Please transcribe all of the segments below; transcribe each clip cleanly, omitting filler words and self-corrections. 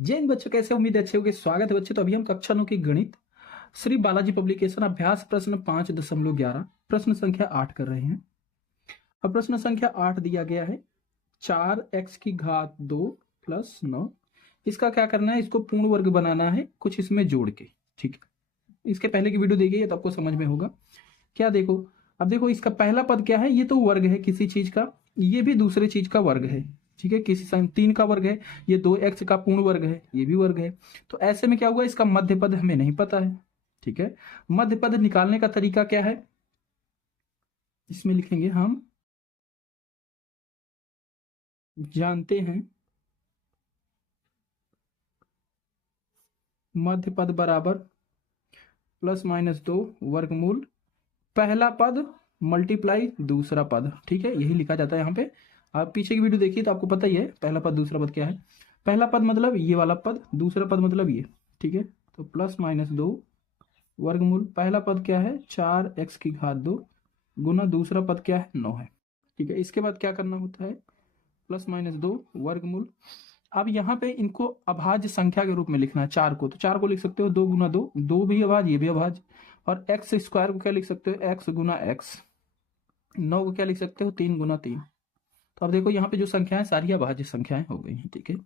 जय हिंद बच्चों, कैसे उम्मीद है अच्छे होंगे। स्वागत है बच्चे। तो अभी हम कक्षा 9 की गणित श्री बालाजी पब्लिकेशन अभ्यास प्रश्न 5.11 प्रश्न संख्या 8 कर रहे हैं। अब प्रश्न संख्या 8 दिया गया है 4x की घात 2 प्लस 9। इसका क्या करना है, इसको पूर्ण वर्ग बनाना है कुछ इसमें जोड़ के। ठीक है, इसके पहले की वीडियो देखिए तो आपको समझ में होगा। क्या देखो, अब देखो इसका पहला पद क्या है, ये तो वर्ग है किसी चीज का, ये भी दूसरे चीज का वर्ग है। ठीक है, किसी 3 का वर्ग है, ये 2x का पूर्ण वर्ग है, ये भी वर्ग है। तो ऐसे में क्या हुआ, इसका मध्य पद हमें नहीं पता है। ठीक है, मध्य पद निकालने का तरीका क्या है, इसमें लिखेंगे हम जानते हैं मध्य पद बराबर +-2 वर्गमूल पहला पद मल्टीप्लाई दूसरा पद। ठीक है, यही लिखा जाता है यहाँ पे। आप पीछे की वीडियो देखिए तो आपको पता ही है पहला पद दूसरा पद क्या है। पहला पद मतलब ये वाला पद, दूसरा पद मतलब ये। ठीक है, तो +-2 वर्गमूल पहला पद क्या है 4x की घात 2 गुना दूसरा पद क्या है 9 है। ठीक है, इसके बाद क्या करना होता है +-2 वर्गमूल। अब यहाँ पे इनको अभाज्य संख्या के रूप में लिखना है। 4 को, तो 4 को लिख सकते हो 2 गुना 2, 2 भी अभाज्य, ये भी अभाज्य। और एक्स स्क्वायर को क्या लिख सकते हो, x गुना x। 9 को क्या लिख सकते हो 3 गुना 3। तो अब देखो यहाँ पे जो संख्याएं सारी अभाज्य संख्याएं हो गई हैं। ठीक है,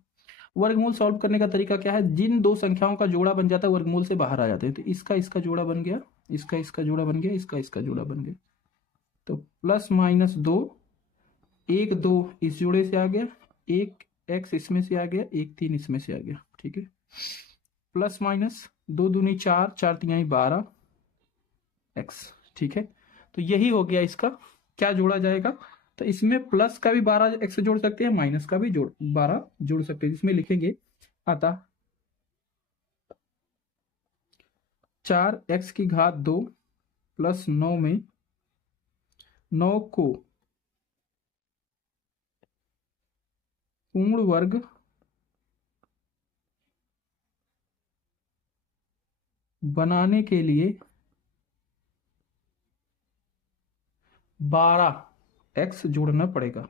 वर्गमूल सॉल्व करने का तरीका क्या है, जिन दो संख्याओं का जोड़ा बन जाता है वर्गमूल से बाहर आ जाते हैं। तो इसका जोड़ा बन गया, इसका जोड़ा बन गया, इसका जोड़ा बन गया। तो +-2, 1 2 इस जोड़े से आ गया, 1 x इसमें से आ गया, 1 3 इसमें से आ गया। ठीक है, +-2 दूनी 4, 4 तिहाई 12 x। ठीक है, तो यही हो गया इसका क्या जोड़ा जाएगा। तो इसमें प्लस का भी 12 x जोड़ सकते हैं, माइनस का भी 12 जोड़ सकते हैं। इसमें लिखेंगे अतः 4x की घात 2 प्लस 9 में 9 को पूर्ण वर्ग बनाने के लिए 12x जोड़ना पड़ेगा।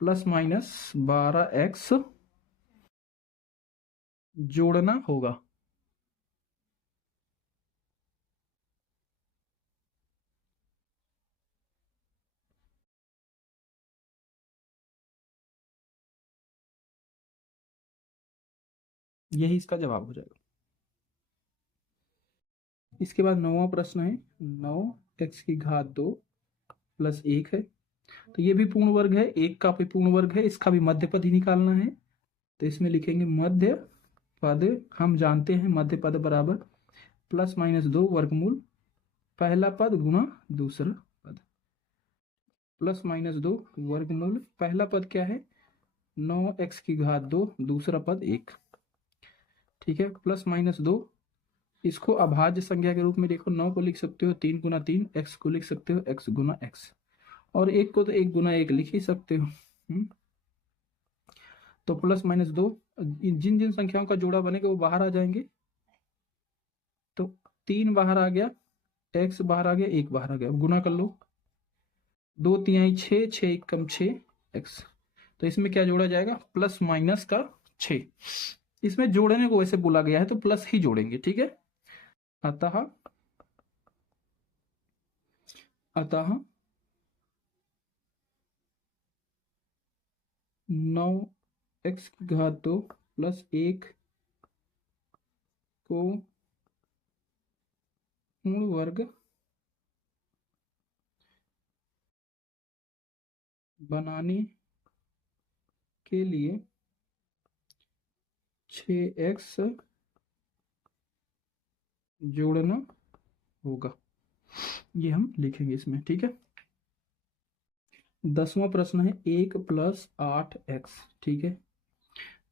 +-12x जोड़ना होगा। यही इसका जवाब हो जाएगा। इसके बाद 9वां प्रश्न है 9x की घात 2 प्लस 1 है। तो ये भी पूर्ण वर्ग है, एक का भी पूर्ण वर्ग है, इसका भी मध्य पद ही निकालना है। तो इसमें लिखेंगे मध्य पद, हम जानते हैं मध्य पद बराबर +-2 वर्गमूल पहला पद गुना दूसरा पद। +-2 वर्गमूल पहला पद क्या है 9x की घात 2, दूसरा पद 1। ठीक है, +-2 इसको अभाज्य संख्या के रूप में देखो, 9 को लिख सकते हो 3 गुना 3, x को लिख सकते हो x गुना x, और 1 को तो 1 गुना 1 लिख ही सकते हो। तो +-2 जिन जिन संख्याओं का जोड़ा बनेगा वो बाहर आ जाएंगे। तो 3 बाहर आ गया, x बाहर आ गया, 1 बाहर आ गया, गुना कर लो 2 तिहाई 6, 6 एकम 6 x। तो इसमें क्या जोड़ा जाएगा +- का 6। इसमें जोड़ने को वैसे बोला गया है तो प्लस ही जोड़ेंगे। ठीक है, अतः 9x की घात 2 प्लस 1 को पूर्ण वर्ग बनाने के लिए 6x जोड़ना होगा। ये हम लिखेंगे इसमें। ठीक है, 10वां प्रश्न है 1 + 8x। ठीक है,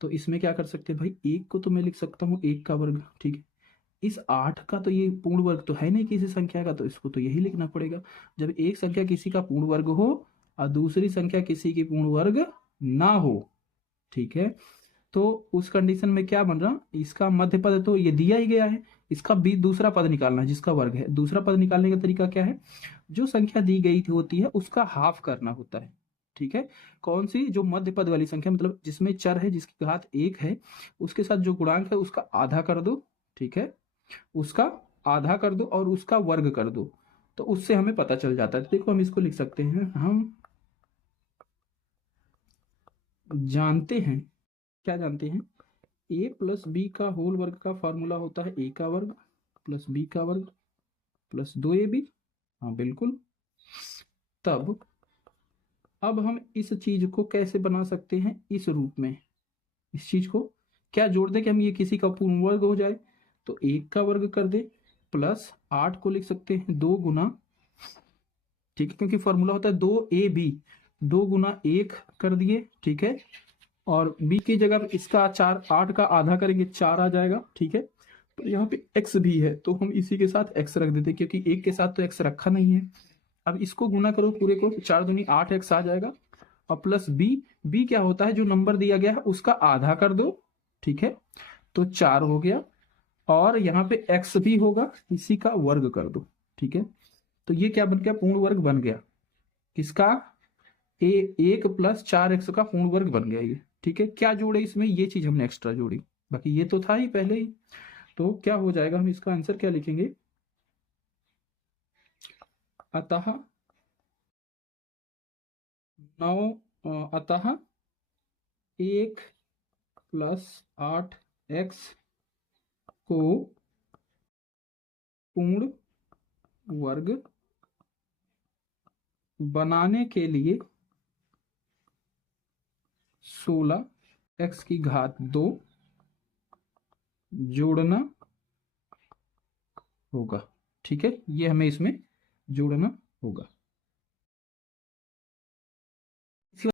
तो इसमें क्या कर सकते हैं भाई, 1 को तो मैं लिख सकता हूँ 1 का वर्ग। ठीक है, इस 8 का तो ये पूर्ण वर्ग तो है नहीं किसी संख्या का, तो इसको तो यही लिखना पड़ेगा। जब एक संख्या किसी का पूर्ण वर्ग हो और दूसरी संख्या किसी की पूर्ण वर्ग ना हो, ठीक है, तो उस कंडीशन में क्या बन रहा, इसका मध्य पद तो ये दिया ही गया है, इसका भी दूसरा पद निकालना है जिसका वर्ग है। दूसरा पद निकालने का तरीका क्या है, जो संख्या दी गई थी होती है उसका हाफ करना होता है। ठीक है। कौन सी? जो मध्य पद वाली संख्या, मतलब जिसमें चर है जिसकी घात 1 है, उसके साथ जो गुणांक है उसका आधा कर दो, ठीक है, उसका आधा कर दो और उसका वर्ग कर दो, तो उससे हमें पता चल जाता है। तो देखो हम इसको लिख सकते हैं, हम जानते हैं, क्या जानते हैं? ए प्लस बी का होल वर्ग का फॉर्मूला होता है ए का वर्ग प्लस बी का वर्ग प्लस 2ab। हाँ बिल्कुल। तब अब हम इस चीज को कैसे बना सकते हैं इस रूप में? इस चीज को क्या जोड़ दे कि हम ये किसी का पूर्ण वर्ग हो जाए? तो 1 का वर्ग कर दे प्लस 8 को लिख सकते हैं 2 गुना, ठीक है, क्योंकि फॉर्मूला होता है 2ab, 2 गुना 1 कर दिए, ठीक है, और b की जगह पे इसका 4, 8 का आधा करेंगे 4 आ जाएगा, ठीक है। तो यहाँ पे x भी है तो हम इसी के साथ x रख देते, क्योंकि 1 के साथ तो x रखा नहीं है। अब इसको गुना करो पूरे को, 4 दूनी 8x आ जाएगा, और प्लस b क्या होता है? जो नंबर दिया गया है उसका आधा कर दो, ठीक है, तो 4 हो गया, और यहाँ पे x भी होगा, इसी का वर्ग कर दो, ठीक है। तो ये क्या बन गया? पूर्ण वर्ग बन गया। किसका? 1 प्लस 4x का पूर्ण वर्ग बन गया ये, ठीक है। क्या जोड़े इसमें? ये चीज हमने एक्स्ट्रा जोड़ी, बाकी ये तो था ही पहले ही। तो क्या हो जाएगा? हम इसका आंसर क्या लिखेंगे? अतः 1 प्लस 8x को पूर्ण वर्ग बनाने के लिए 16x की घात 2 जोड़ना होगा, ठीक है। ये हमें इसमें जोड़ना होगा।